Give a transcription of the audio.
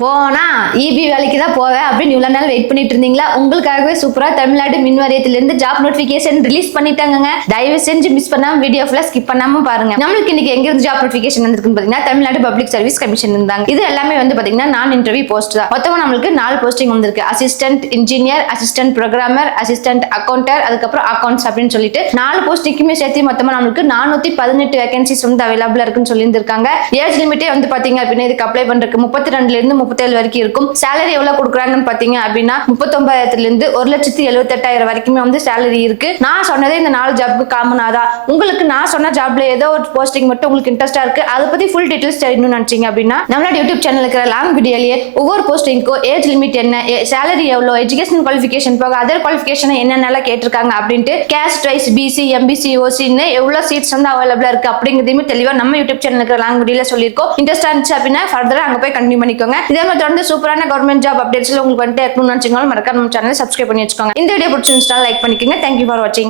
போனா இபி வேலைக்கு தான் போவேன் அப்படின்னு இவ்வளவு நாள் வெயிட் பண்ணிட்டு இருந்தீங்களா? உங்களுக்காகவே சூப்பரா தமிழ்நாடு மின் வாரியத்திலிருந்து ஜாப் நோட்டிபிகேஷன் ரிலீஸ் பண்ணிட்டாங்க. தயவு செஞ்சு மிஸ் பண்ணாம வீடியோ ஃபுல்லா ஸ்கிப் பண்ணாம பாருங்க. நம்மளுக்கு இன்னைக்கு எங்க இருந்து ஜாப் நோட்டிபிகேஷன் வந்திருக்குன்னு பாத்தீங்கன்னா தமிழ்நாடு பப்ளிக் சர்வீஸ் கமிஷன் இருந்தாங்க. இது எல்லாமே வந்து பாத்தீங்கன்னா நான் இன்டர்வியூ போஸ்ட் தான். மொத்தமா நம்மளுக்கு 4 போஸ்டிங் வந்திருக்கு. Assistant engineer, assistant programmer, assistant accountant, அதுக்கப்புறம் அக்கௌண்ட்ஸ் அப்படின்னு சொல்லிட்டு 4 போஸ்டிங்குமே சேர்த்து மொத்தமா நம்மளுக்கு 418 வேகன்சிஸ் வந்து அவைலபிளா இருக்குன்னு சொல்லியிருந்திருக்காங்க. ஏஜ் லிமிட்டே வந்து பாத்தீங்க அப்படின்னா இதுக்கு அப்ளை பண்றதுக்கு 32ல இருந்து 37 வரைக்கும் இருக்கும். சேலரி எவ்வளவு கொடுக்குறாங்கன்னு பாத்தீங்க அப்படின்னா 39,000 இருந்து 1,78,000 வரைக்குமே வந்து சேலரி இருக்கு. நான் சொன்னதே இந்த 4 ஜாப்க்கு காமனா தான். உங்களுக்கு நான் சொன்ன ஜாப்ல ஏதோ ஒரு போஸ்டிங் மட்டும் உங்களுக்கு இன்ட்ரெஸ்டா இருக்கு, அதை பத்தி ஃபுல் டீடைல்ஸ் தெரியணும்னு நினைச்சீங்க அப்படின்னா நம்மளோட யூடியூப் சேனல் இருக்கிற லாங் வீடியோலயே ஒவ்வொரு போஸ்டிங்க்கும் ஏஜ் லிமிட் என்ன, சேலரி எவ்வளவு, எஜுகேஷன் குவாலிஃபிகேஷன் போக அதர் குவாலிஃபிகேஷன் என்னென்ன கேட்டிருக்காங்க அப்படின்ட்டு கேஸ்ட் வைஸ் பிசி எம்பிசி ஓசின்னு எவ்வளவு சீட்ஸ் வந்து அவைலபிளா இருக்கு அப்படிங்கிறதையுமே தெளிவா நம்ம யூடியூப் சேனல் இருக்கிற லாங் வீடியோல சொல்லியிருக்கோம். இன்ட்ரெஸ்டா இருந்துச்சு அப்படின்னா ஃபர்தரா அங்க போய் கண்டினியூ பண்ணிக்கோங்க. இதே மாதிரி தொடர்ந்து சூப்பரான கவர்மெண்ட் ஜாப் அப்டேட்ஸ்ல உங்களுக்கு வந்துட்டு இருக்கணும்னு நினைச்சீங்கன்னா மறக்காம நம்ம சேனலை சப்ஸ்கிரைப் பண்ணி வச்சுக்கோங்க. இந்த வீடியோ பிடிச்சிருந்துச்சுனா லைக் பண்ணிக்கோங்க. தேங்க்யூ ஃபார் வாட்சிங்.